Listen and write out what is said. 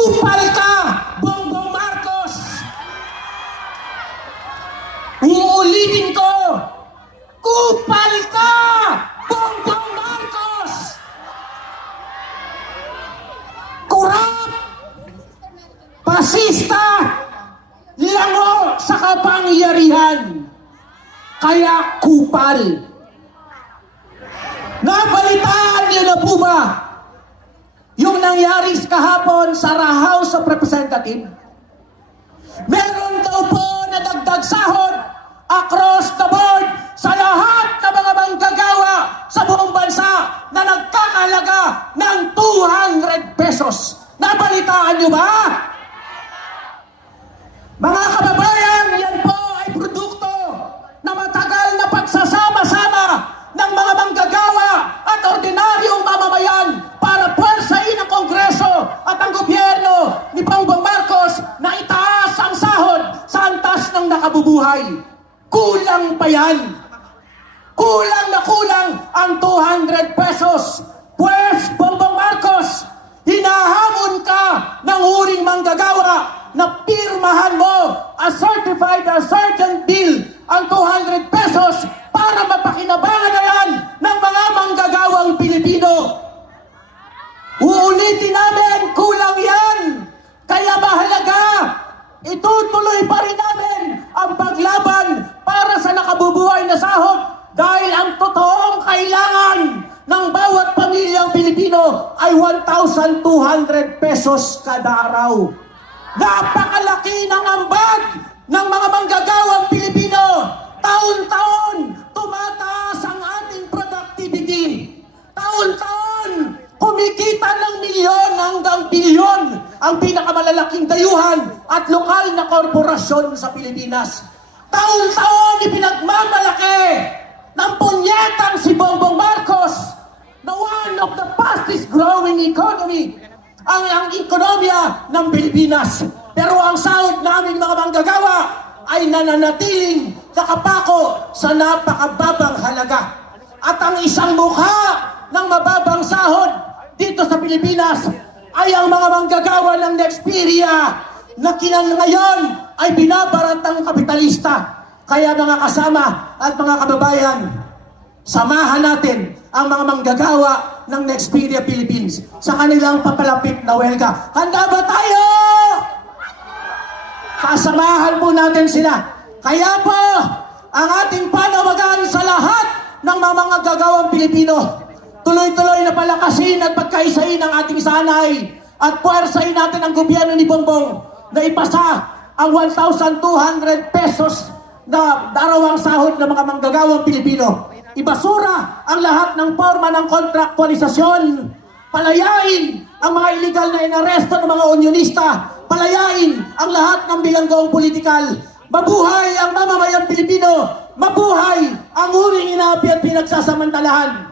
Kupal ka, Bongbong Marcos! Uulitin ko, kupal ka, Bongbong Marcos! Kurap, pasista, lango sa kapangyarihan, kaya kupal. Nabalitaan niyo na po ba yung nangyari kahapon sa House of Representatives? Meron daw po na dagdag sahod across the board sa lahat ng mga manggagawa sa buong bansa na nagkakalaga ng 200 pesos. Nabalitaan niyo ba? Mga kababayan, yan po ay produkto na matagal na pagsasama-sama ng mga manggagawa at ordinaryong mamamayan para puwersahin ang Kongreso at ang gobyerno ni Bongbong Marcos na itaas ang sahod sa antas ng nakabubuhay. Kulang pa yan. Kulang na kulang ang 200 pesos. Pues, Bongbong Marcos, hinahamon ka ng huring manggagawa na pirmahan mo a certified a certain bill ang 200 pesos para mapakinabangan na yan ng mga manggagawang Pilipino. Uulitin namin, kulang yan. Kaya mahalaga, itutuloy pa rin namin ang paglaban para sa nakabubuhay na sahod dahil ang totoong kailangan ng bawat pamilyang Pilipino ay 1,200 pesos kada araw. Napakalaki ng ambag ng mga manggagawang Pilipino. Taon-taon, tumataas ang ating productivity. Taon-taon, kumikita ng milyon hanggang bilyon ang pinakamalalaking dayuhan at lokal na korporasyon sa Pilipinas. Taon-taon, ipinagmamalaki ng punyetang si Bongbong Marcos na one of the fastest growing economy ang ekonomiya ng Pilipinas. Pero ang sahod namin mga manggagawa ay nananatiling nakapako sa napakababang halaga. At ang isang mukha ng mababang sahod dito sa Pilipinas ay ang mga manggagawa ng Nexperia na ngayon ay binabaratang kapitalista. Kaya mga kasama at mga kababayan, samahan natin ang mga manggagawa ng Nexperia Philippines sa kanilang papalapit na welga. Handa ba tayo? Kasamahan po natin sila. Kaya po, ang ating panawagan sa lahat ng mga manggagawang Pilipino, tuloy-tuloy na palakasin at pagkaisain ang ating sanay at puwersahin natin ang gobyerno ni Bongbong na ipasa ang 1,200 pesos na darawang sahod ng mga manggagawang Pilipino. Ibasura ang lahat ng forma ng kontraktualisasyon. Palayain ang mga illegal na inaresto ng mga unionista. Palayain ang lahat ng bilanggoong politikal. Mabuhay ang mamamayang Pilipino. Mabuhay ang huring inapi at pinagsasamantalahan.